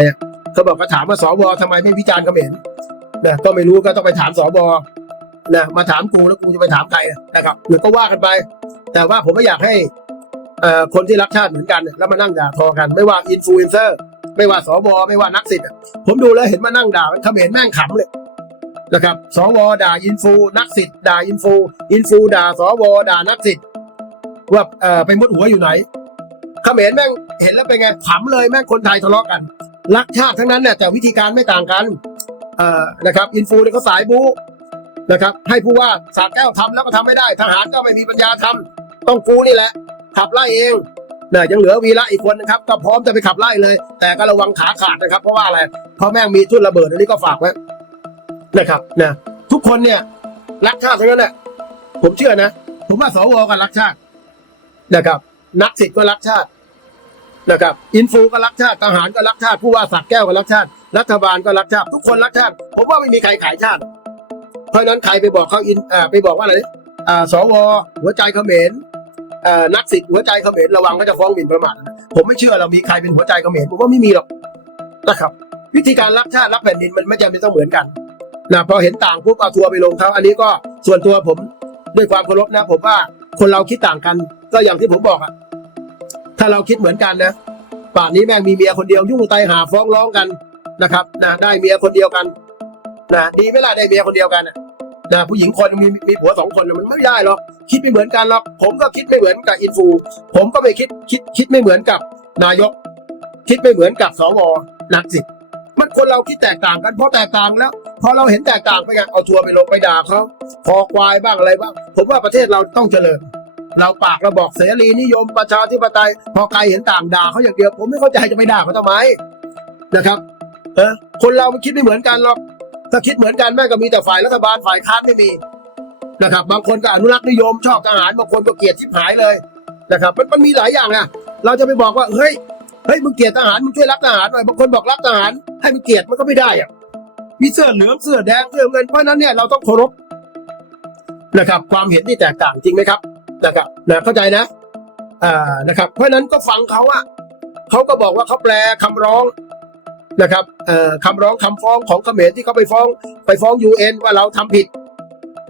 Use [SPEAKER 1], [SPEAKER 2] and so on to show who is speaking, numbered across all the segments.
[SPEAKER 1] เนี่ยเขาบอกก็ถามว่าสวทำไมไม่วิจารณ์เขมรนะก็ไม่รู้ก็ต้องไปถามสวนะมาถามกูแล้วกูจะไปถามใครนะครับหรือก็ว่ากันไป แต่ว่าผมไม่อยากให้เอ่อคนที่รักชาติเหมือนกันเนี่ยแล้วมานั่งด่าทอกัน ไม่ว่าอินฟลูเอนเซอร์ไม่ว่าสวไม่ว่านักสิทธิ์ผมดูแล้วเห็นมานั่งด่าเขมรแม่งขำเลยนะครับสวด่าอินฟูนักสิทธิ์ด่าอินฟูอินฟูด่าสวด่านักสิทธิ์ว่าเอ่อไปมุดหัวอยู่ไหนเขมรแม่งเห็นแล้วเป็นไงขำเลยแม่งคนไทยทะเลาะกัน รักชาติทั้งนั้นเนี่ยแต่วิธีการไม่ต่างกันเอ่อนะครับอินฟูเนี่ยเขาสายบู๊นะครับ ให้ผู้ว่าสาแก้วทำแล้วก็ทำไม่ได้ ทหารก็ไม่มีปัญญาทำต้องกูนี่แหละ ขับไล่เองเนี่ยยังเหลือวีระอีกคนนะครับ ก็พร้อมจะไปขับไล่เลย แต่ก็ระวังขาขาดนะครับ เพราะว่าอะไรเพราะแม่งมีทุ่นระเบิดอันนี้ก็ฝากไว้นะครับนะทุกคนเนี่ยรักชาติทั้งนั้นแหละผมเชื่อนะ ผมว่าสวก็รักชาตินะครับ นักสิทธิ์ก็รักชาติ นะครับอินฟูก็รักชาติทหารก็รักชาติผู้ว่าสักแก้วก็รักชาติ รัฐบาลก็รักชาติ ทุกคนรักชาติผมว่าไม่มีใครขายชาติ เพราะนั้นใครไปบอกเขาอินอ่าไปบอกว่าอะไรอ่าสวหัวใจเขมรอ่านักสิทธิ์หัวใจเขมรระวังก็จะฟ้องหมิ่นประมาทผมไม่เชื่อเรามีใครเป็นหัวใจเขมรผมว่าไม่มีหรอกนะครับ วิธีการรักชาติรักแผ่นดินมันไม่จำเป็นต้องเหมือนกันนะพอเห็นต่างปุ๊บเอาทัวไปลงเขาอันนี้ก็ส่วนตัวผมด้วยความเคารพนะ ผมว่าคนเราคิดต่างกัน ก็อย่างที่ผมบอกอะ ถ้าเราคิดเหมือนกันนะป่านนี้แม่งมีเมียคนเดียวยุ่งไตหาฟ้องร้องกันนะครับนะได้เมียคนเดียวกันนะดีไหม่ล่ะได้เมียคนเดียวกันนะผู้หญิงคนมีมีผัวสองคนมันไม่ได้หรอกคิดไม่เหมือนกันหรอกผมก็คิดไม่เหมือนกับอินฟูผมก็ไม่คิดคิดคิดไม่เหมือนกับ นายก คิดไม่เหมือนกับสวนักสิมันคนเราคิดแตกต่างกันเพราะแตกต่างแล้วพอเราเห็นแตกต่างไปกันเอาทัวร์ไปลงไปด่าเขาคอควายบ้างอะไรบ้างผมว่าประเทศเราต้องเจริญ เราปากเราบอกเสรีนิยมประชาธิปไตย พอใครเห็นต่างด่าเขาอย่างเดียว ผมไม่เข้าใจจะไปด่าเขาทำไมนะครับ เออคนเรามันคิดไม่เหมือนกันหรอกถ้าคิดเหมือนกันแม่ก็มีแต่ฝ่ายรัฐบาลฝ่ายค้านไม่มีนะครับ บางคนก็อนุรักษ์นิยมชอบทหารบางคนก็เกลียดทิพหายเลยนะครับมันมันมีหลายอย่างนะเราจะไปบอกว่าเฮ้ยเฮ้ยมึงเกลียดทหารมึงช่วยรักทหารหน่อยบางคนบอกรักทหารให้มึงเกลียดมันก็ไม่ได้อะมีเสื้อเหลืองเสื้อแดงเสื้อเงินเพราะนั้นเนี่ยเราต้องเคารพนะครับความเห็นที่แตกต่างจริงไหมครับ นะครับนะเข้าใจนะอ่านะครับ เพราะฉะนั้นก็ฟังเขาอะเขาก็บอกว่าเขาแปลคำร้องนะครับเอ่อคำร้องคำฟ้องของเขมรที่เขาไปฟ้อง ไปฟ้องยูเอ็นว่าเราทำผิด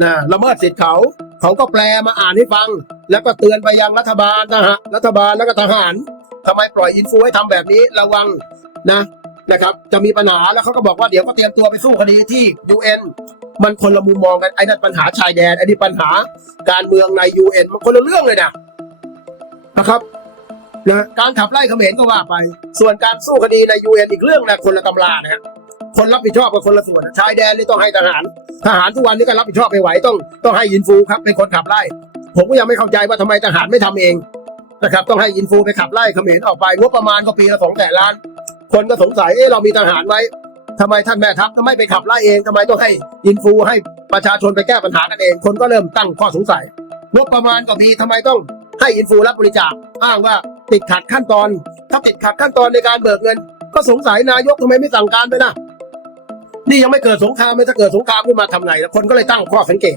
[SPEAKER 1] นะละเมิดสิทธิ์เขา เขาก็แปลมาอ่านให้ฟัง แล้วก็เตือนไปยังรัฐบาลนะฮะรัฐบาลแล้วก็ทหารทำไมปล่อยอินฟูให้ทำแบบนี้ระวังนะนะครับ จะมีปัญหาแล้วเขาก็บอกว่าเดี๋ยวก็เตรียมตัวไปสู้คดีที่ยูเอ็น มันคนละมุมมองกันไอ้นั่นปัญหาชายแดนไอ้นี่ปัญหาการเมืองในยูเอ็นมันคนละเรื่องเลยนะนะครับนะการขับไล่เขมรก็ว่าไป ส่วนการสู้คดีในยูเอ็นอีกเรื่องนะคนละตำรานะฮะคนรับผิดชอบกับคนละส่วนชายแดนนี่ต้องให้ทหาร ทหารทุกวันนี้ก็รับผิดชอบไม่ไหวต้องต้องให้อินฟูครับเป็นคนขับไล่ ผมก็ยังไม่เข้าใจว่าทำไมทหารไม่ทำเองนะครับต้องให้อินฟูไปขับไล่เขมรออกไปงบประมาณก็ปีละสองแสนล้าน คนก็สงสัยเอ๊ะเรามีทหารไว้ ทำไมท่านแม่ทัพทำไมไปขับไล่เองทำไมต้องให้อินฟูให้ประชาชนไปแก้ปัญหากันเอง คนก็เริ่มตั้งข้อสงสัยงบประมาณก็มีทำไมต้องให้อินฟูรับบริจาคอ้างว่าติดขัดขั้นตอน ถ้าติดขัดขั้นตอนในการเบิกเงิน ก็สงสัยนายกทำไมไม่สั่งการไปนะนี่ยังไม่เกิดสงครามเลยถ้าเกิดสงครามขึ้นมาทำไงแล้วคนก็เลยตั้งข้อสังเกต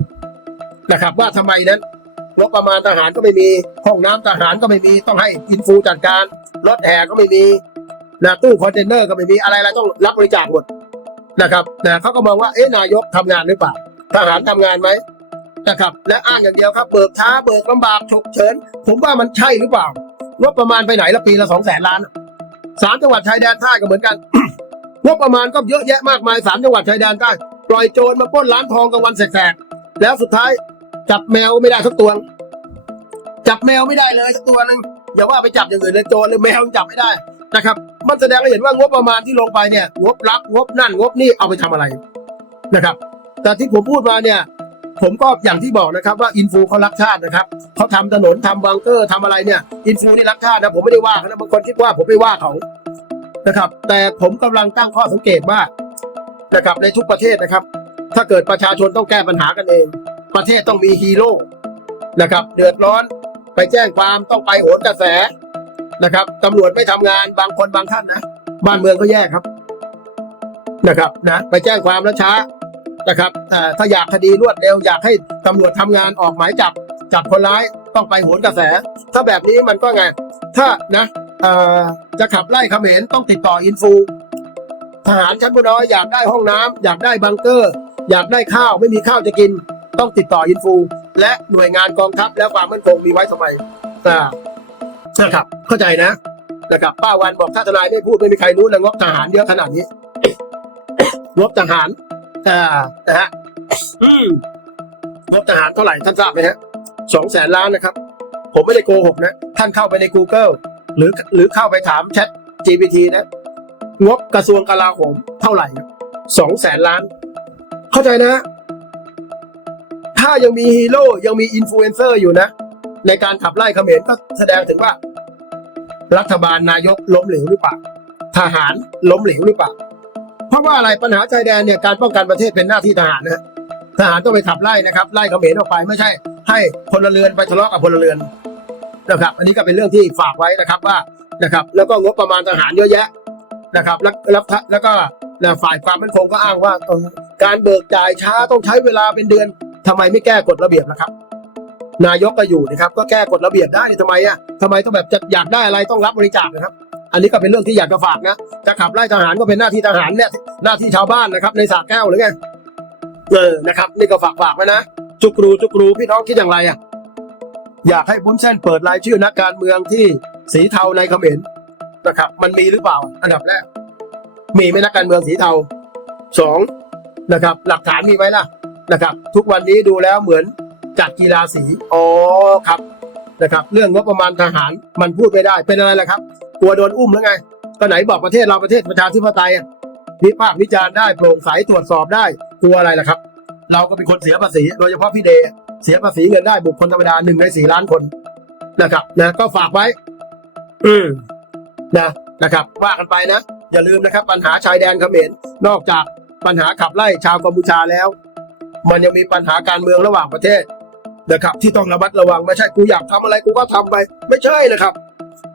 [SPEAKER 1] นะครับ ว่าทำไมนั้นงบประมาณทหารก็ไม่มีห้องน้ำทหารก็ไม่มีต้องให้อินฟูจัดการรถแห่ก็ไม่มี นะตู้คอนเทนเนอร์ก็ไม่มีอะไรอะไรต้องรับบริจาคหมดนะครับนะเขาก็มองว่าเอ๊ะนายกทำงานหรือเปล่าทหารทำงานไหมนะครับ และอ้างอย่างเดียวครับเบิกช้าเบิกลำบากฉุกเฉิน ผมว่ามันใช่หรือเปล่างบประมาณไปไหนละปีละสองแสนล้านสามจังหวัดชายแดนใต้ก็เหมือนกันงบประมาณก็เยอะแยะมากมายสามจังหวัดชายแดนใต้ปล่อยโจรมาปล้นร้านทองกลางวันแสกๆแล้วสุดท้ายจับแมวไม่ได้สักตัวจับแมวไม่ได้เลยสักตัวหนึ่งอย่าว่าไปจับอย่างอื่นเลยโจรเลยแมวยังจับไม่ได้นะครับ มันแสดงให้เห็นว่างบประมาณที่ลงไปเนี่ยงบรับงบนั่นงบนี่เอาไปทำอะไรนะครับ แต่ที่ผมพูดมาเนี่ย ผมก็อย่างที่บอกนะครับว่าอินฟูเขารักชาตินะครับเขาทำถนนทำบังเกอร์ทำอะไรเนี่ยอินฟูนี่รักชาตินะผมไม่ได้ว่าเขานะบางคนคิดว่าผมไม่ว่าเขานะครับ แต่ผมกำลังตั้งข้อสังเกตว่านะครับในทุกประเทศนะครับ ถ้าเกิดประชาชนต้องแก้ปัญหากันเอง ประเทศต้องมีฮีโร่นะครับ เดือดร้อนไปแจ้งความต้องไปโหนกระแส นะครับตำรวจไม่ทำงานบางคนบางท่านนะบ้านเมืองก็แย่ครับนะครับนะไปแจ้งความแล้วช้านะครับอ่ถ้าอยากคดีรวดเร็วอยากให้ตำรวจทำงานออกหมายจับจับคนร้ายต้องไปโหนกระแส ถ้าแบบนี้มันก็ไง ถ้านะจะขับไล่เขมรต้องติดต่ออินฟู ทหารชั้นผู้น้อยอยากได้ห้องน้ำอยากได้บังเกอร์ อยากได้ข้าวไม่มีข้าวจะกิน ต้องติดต่ออินฟู และหน่วยงานกองทัพและความมั่นคงมีไว้ทำไมอ่ นะครับเข้าใจนะนะครับป้าวันบอกถ้าทนายไม่พูดไม่มีใครรู้เลยงบทหารเยอะขนาดนี้งบทหารอ่านะฮะอืมงบทหารเท่าไหร่ท่านทราบไหมฮะสองแสนล้านนะครับ ผมไม่ได้โกหกนะ ท่านเข้าไปใน Google หรือหรือเข้าไปถาม Chat GPT นะ งบกระทรวงกลาโหมเท่าไหร่สองแสนล้าน เข้าใจนะ ถ้ายังมีฮีโร่ยังมีอินฟลูเอนเซอร์อยู่นะ ในการขับไล่เขมรก็แสดงถึงว่า รัฐบาลนายกล้มเหลวหรือเปล่าทหารล้มเหลวหรือเปล่าเพราะว่าอะไรปัญหาชายแดนเนี่ยการป้องกันประเทศเป็นหน้าที่ทหารนะทหารต้องไปขับไล่นะครับ ไล่เขมรออกไปไม่ใช่ ให้พลเรือนไปทะเลาะกับพลเรือนนะครับ อันนี้ก็เป็นเรื่องที่ฝากไว้นะครับว่านะครับ แล้วก็งบประมาณทหารเยอะแยะนะครับ แล้วแล้วแล้วก็นะฝ่ายความมั่นคงก็อ้างว่าการเบิกจ่ายช้าต้องใช้เวลาเป็นเดือนทำไมไม่แก้กฎระเบียบล่ะครับ นายกก็อยู่นะครับ ก็แก้กฎระเบียบได้ทำไมอะทำไมต้องแบบจะอยากได้อะไรต้องรับบริจาคนะครับ อันนี้ก็เป็นเรื่องที่อยากจะฝากนะจะขับไล่ทหารก็เป็นหน้าที่ทหารเนี่ยหน้าที่ชาวบ้านนะครับในสระแก้วหรือไงเออนะครับ นี่ก็ฝากฝากไว้นะจุกรูจุกรูพี่น้องคิดอย่างไรอะอยากให้บุ้นเส้นเปิดรายชื่อนักการเมืองที่สีเทาในเขมรนะครับ มันมีหรือเปล่า อันดับแรกมีไหมนักการเมืองสีเทาสองนะครับ หลักฐานมีไหมล่ะนะครับ ทุกวันนี้ดูแล้วเหมือน จัดกีฬาสีอ๋อครับนะครับเรื่องงบประมาณทหารมันพูดไม่ได้เป็นอะไรล่ะครับกลัวโดนอุ้มหรือไงก็ไหนบอกประเทศเราประเทศประชาธิปไตยอะวิพากษ์วิจารณ์ได้โปร่งใสตรวจสอบได้กลัวอะไรล่ะครับ เราก็เป็นคนเสียภาษี โดยเฉพาะพี่เดย์เสียภาษีเงินได้บุคคลธรรมดาหนึ่งในสี่ล้านคนนะครับนะก็ฝากไว้ อืมนะนะครับ ว่ากันไปนะ อย่าลืมนะครับ ปัญหาชายแดนเขมรนอกจากปัญหาขับไล่ชาวกัมพูชาแล้ว มันยังมีปัญหาการเมืองระหว่างประเทศ นะครับที่ต้องระมัดระวังไม่ใช่กูอยากทำอะไรกูก็ทำไป ไม่ใช่นะครับ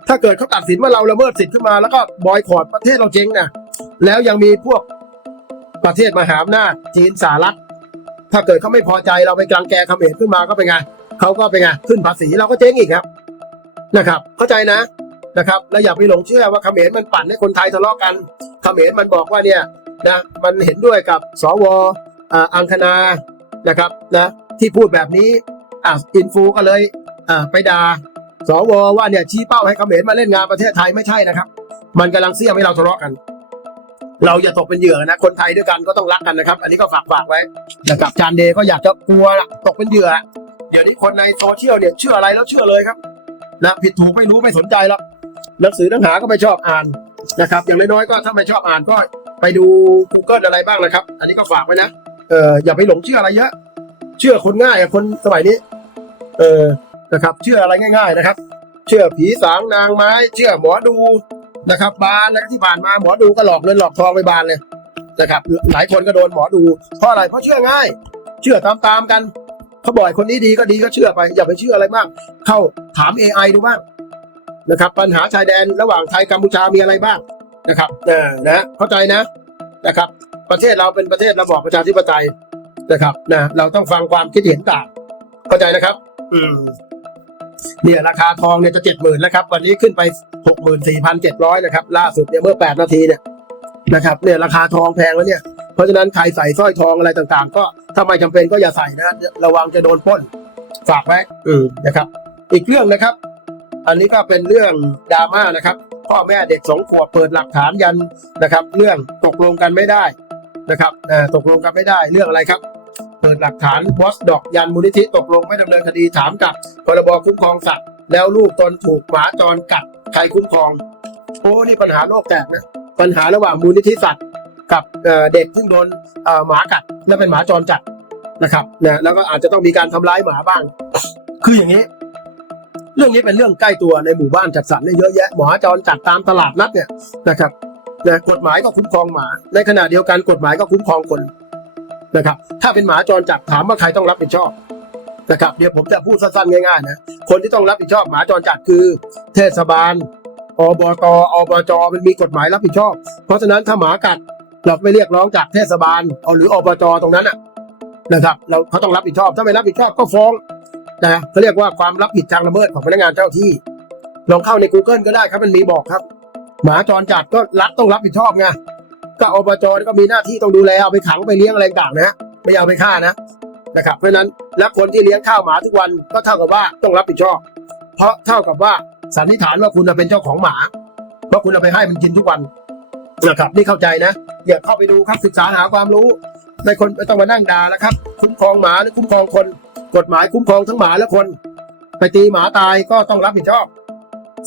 [SPEAKER 1] ถ้าเกิดเขาตัดสินว่าเราละเมิดสิทธิ์ขึ้นมาแล้วก็บอยคอรดประเทศเราเจ๊งนะแล้วยังมีพวกประเทศมหาอำนาจจีนสหรัฐถ้าเกิดเขาไม่พอใจเราไปกลางแกเขมรขึ้นมาก็เป็นไงเขาก็เป็นไงขึ้นภาษีเราก็เจ๊งอีกครับนะครับ เข้าใจนะนะครับแล้วอย่าไปหลงเชื่อว่าเขมรมันปั่นให้คนไทยทะเลาะกันเขมรมันบอกว่าเนี่ยนะมันเห็นด้วยกับสวออังคณานะครับนะที่พูดแบบนี้ อะอินฟูก็เลยอ่าไปด่าสวว่าเนี่ยชี้เป้าให้เขมรมาเล่นงานประเทศไทยไม่ใช่นะครับ มันกำลังเสี่ยมให้เราทะเลาะกัน เราอย่าตกเป็นเหยื่อนะ คนไทยด้วยกันก็ต้องรักกันนะครับ อันนี้ก็ฝากฝากไว้นะครับจานเดก็อยากจะกลัวตกเป็นเหยื่อ เดี๋ยวนี้คนในโซเชียลเนี่ยเชื่ออะไรแล้วเชื่อเลยครับนะผิดถูกไม่รู้ไม่สนใจหรอกหนังสือหนังหาก็ไม่ชอบอ่านนะครับ อย่างน้อยๆก็ถ้าไม่ชอบอ่านก็ไปดู Google อะไรบ้างนะครับ อันนี้ก็ฝากไว้นะเอออย่าไปหลงเชื่ออะไรเยอะ เชื่อคนง่ายคนสมัยนี้ เออนะครับ เชื่ออะไรง่าย ๆนะครับ เชื่อผีสางนางไม้ เชื่อหมอดูนะครับ บานแล้วที่ผ่านมาหมอดูก็หลอกเงินหลอกทองไปบานเลยนะครับ หลายคนก็โดนหมอดูเพราะอะไรเพราะเชื่อง่าย เชื่อตามๆกันเขาบอกไอ้คนนี้ดีก็ดีก็เชื่อไป อย่าไปเชื่ออะไรมาก เข้าถาม AI ดูบ้างนะครับ ปัญหาชายแดนระหว่างไทยกัมพูชามีอะไรบ้างนะครับเออนะเข้าใจนะนะครับ ประเทศเราเป็นประเทศระบอบประชาธิปไตยนะครับนะเราต้องฟังความคิดเห็นต่างเข้าใจนะครับ อืมเนี่ยราคาทองเนี่ยจะเจ็ดหมื่นแล้วครับ วันนี้ขึ้นไปหกหมื่นสี่พันเจ็ดร้อยนะครับ ล่าสุดเนี่ยเมื่อแปดนาทีเนี่ยนะครับ เนี่ยราคาทองแพงแล้วเนี่ย เพราะฉะนั้นใครใส่สร้อยทองอะไรต่างๆ ก็ถ้าไม่จำเป็นก็อย่าใส่นะระวังจะโดนปล้นฝากไว้อืมนะครับ อีกเรื่องนะครับ อันนี้ก็เป็นเรื่องดราม่านะครับพ่อแม่เด็กสองขวบเปิดหลักฐานยันนะครับ เรื่องตกลงกันไม่ได้นะครับเอ่อตกลงกันไม่ได้เรื่องอะไรครับ เปิดหลักฐานวอสดอกยันมูลนิธิตกลงไม่ดำเนินคดีถามกับพรบคุ้มครองสัตว์แล้วลูกตนถูกหมาจรกัดใครคุ้มครอง โอ้นี่ปัญหาโลกแตกนะปัญหาระหว่างมูลนิธิสัตว์กับเเด็กซึ่งโดนหมากัดและเป็นหมาจรจัดนะครับนะแล้วก็อาจจะต้องมีการทำร้ายหมาบ้าง คืออย่างนี้ เรื่องนี้เป็นเรื่องใกล้ตัวในหมู่บ้านจัดสรรเนี่ยเยอะแยะหมาจรจัดตามตลาดนัดเนี่ยนะครับนะกฎหมายก็คุ้มครองหมา ในขณะเดียวกันกฎหมายก็คุ้มครองคน นะครับ ถ้าเป็นหมาจรจัดถามว่าใครต้องรับผิดชอบนะครับ เดี๋ยวผมจะพูดสั้นๆง่ายๆนะ คนที่ต้องรับผิดชอบหมาจรจัดคือ เทศบาล อบต อบจ มันมีกฎหมายรับผิดชอบ เพราะฉะนั้นถ้าหมากัดเราไม่เรียกร้องจากเทศบาลเอาหรืออบจตรงนั้นน่ะนะครับ เราเขาต้องรับผิดชอบ ถ้าไม่รับผิดชอบก็ฟ้องนะเขาเรียกว่าความรับผิดทางละเมิดของพนักงานเจ้าที่ ลองเข้าใน Google ก็ได้ครับมันมีบอกครับ หมาจรจัดก็รัฐต้องรับผิดชอบไง ก็อบจก็มีหน้าที่ต้องดูแลเอาไปขังไปเลี้ยงอะไรต่างนะไม่เอาไปฆ่านะนะครับ เพราะนั้นแล้วคนที่เลี้ยงข้าวหมาทุกวันก็เท่ากับว่าต้องรับผิดชอบ เพราะเท่ากับว่าสันนิษฐานว่าคุณเป็นเจ้าของหมาเพราะคุณเอาไปให้มันกินทุกวันนะครับนี่เข้าใจนะอย่าเข้าไปดูครับศึกษาหาความรู้ในคนไม่ต้องมานั่งด่าแล้วครับ คุ้มครองหมาหรือคุ้มครองคน กฎหมายคุ้มครองทั้งหมาและคน ไปตีหมาตายก็ต้องรับผิดชอบ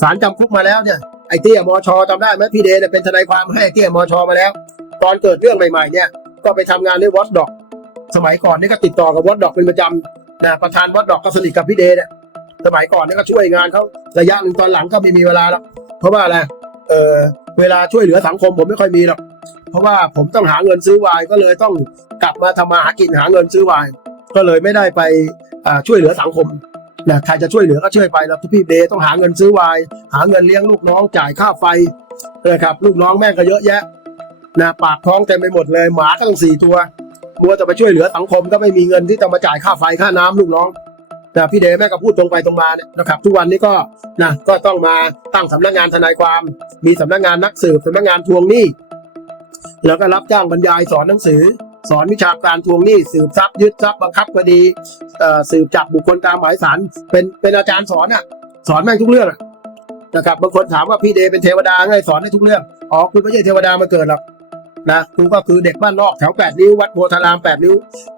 [SPEAKER 1] ศาลจำคุกมาแล้วเนี่ย อ้เตี้ยมอชอจำได้ไหมพี่เดชเนี่ยเป็นทนายความให้ไอ้เตี้ยมอชอมาแล้ว ตอนเกิดเรื่องใหม่ๆเนี่ยก็ไปทำงานด้วยวอตดอกสมัยก่อนนี่ก็ติดต่อกับวอตดอกเป็นประจำนะประธานวอตดอกก็สนิทกับพี่เดชเนี่ยสมัยก่อนนี่ก็ช่วยงานเขาระยะหนึ่งตอนหลังก็ไม่มีเวลาแล้วเพราะว่าอะไรเออเวลาช่วยเหลือสังคมผมไม่ค่อยมีหรอกเพราะว่าผมต้องหาเงินซื้อวายก็เลยต้องกลับมาทำมาหากินหาเงินซื้อวายก็เลยไม่ได้ไปช่วยเหลือสังคม นะใครจะช่วยเหลือก็ช่วยไปแล้วพี่เดชต้องหาเงินซื้อวายหาเงินเลี้ยงลูกน้องจ่ายค่าไฟนะครับลูกน้องแม่ก็เยอะแยะนะปากท้องเต็มไปหมดเลยหมาก็ต้องสี่ตัวมัวจะไปช่วยเหลือสังคมก็ไม่มีเงินที่จะมาจ่ายค่าไฟค่าน้ำลูกน้องนะพี่เดแม่ก็พูดตรงไปตรงมาเนี่ยนะครับ ทุกวันนี้ก็นะก็ต้องมาตั้งสำนักงานทนายความ มีสำนักงานนักสืบสำนักงานทวงหนี้แล้วก็รับจ้างบรรยายสอนหนังสือ สอนวิชาการทวงหนี้สืบทรัพย์ยึดทรัพย์บังคับคดีเอ่อสืบจับบุคคลตามหมายสารเป็นเป็นอาจารย์สอนอะ สอนแม่งทุกเรื่องนะครับบางคนถามว่าพี่เดเป็นเทวดาไงสอนได้ทุกเรื่องอ๋อคุณไม่ใช่เทวดามาเกิดหรอกนะกูก็คือเด็กบ้านนอกแถวแปดริ้ววัดโพธารามแปดริ้ว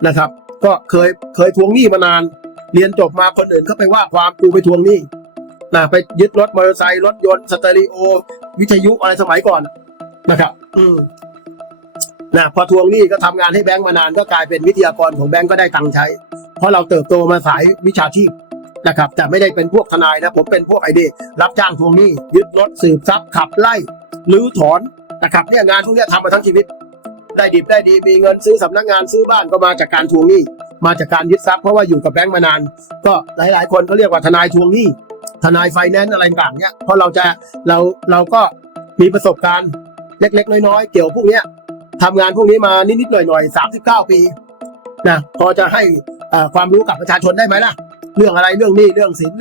[SPEAKER 1] นะครับ ก็เคยเคยทวงหนี้มานาน เรียนจบมาคนอื่นเขาไปว่าความกูไปทวงหนี้นะไปยึดรถมอเตอร์ไซค์รถยนต์สเตอริโอ วิทยุอะไรสมัยก่อนนะครับ อืม นะพอทวงหนี้ก็ทำงานให้แบงก์มานานก็กลายเป็นวิทยากรของแบงก์ก็ได้ตังค์ใช้ เพราะเราเติบโตมาสายวิชาชีพนะครับแต่ไม่ได้เป็นพวกทนายนะผมเป็นพวกไอเดีรับจ้างทวงหนี้ยึดรถสืบทรัพย์ขับไล่หรือถอนนะครับเนี่ยงานพวกเนี้ยทำมาทั้งชีวิต ได้ดิบได้ดีมีเงินซื้อสำนักงานซื้อบ้านก็มาจากการทวงหนี้ มาจากการยึดทรัพย์เพราะว่าอยู่กับแบงก์มานาน ก็หลาย ๆ คนเขาเรียกว่าทนายทวงหนี้ ทนายไฟแนนซ์อะไรต่างเนี่ยเพราะเราจะเราเราก็มีประสบการณ์เล็ก ๆ น้อย ๆ เกี่ยวพวกเนี้ย ทำงานพวกนี้มานิดๆหน่อยๆ39ปีนะพอจะให้ความรู้กับประชาชนได้ไหมล่ะ เรื่องอะไรเรื่องหนี้เรื่องสิน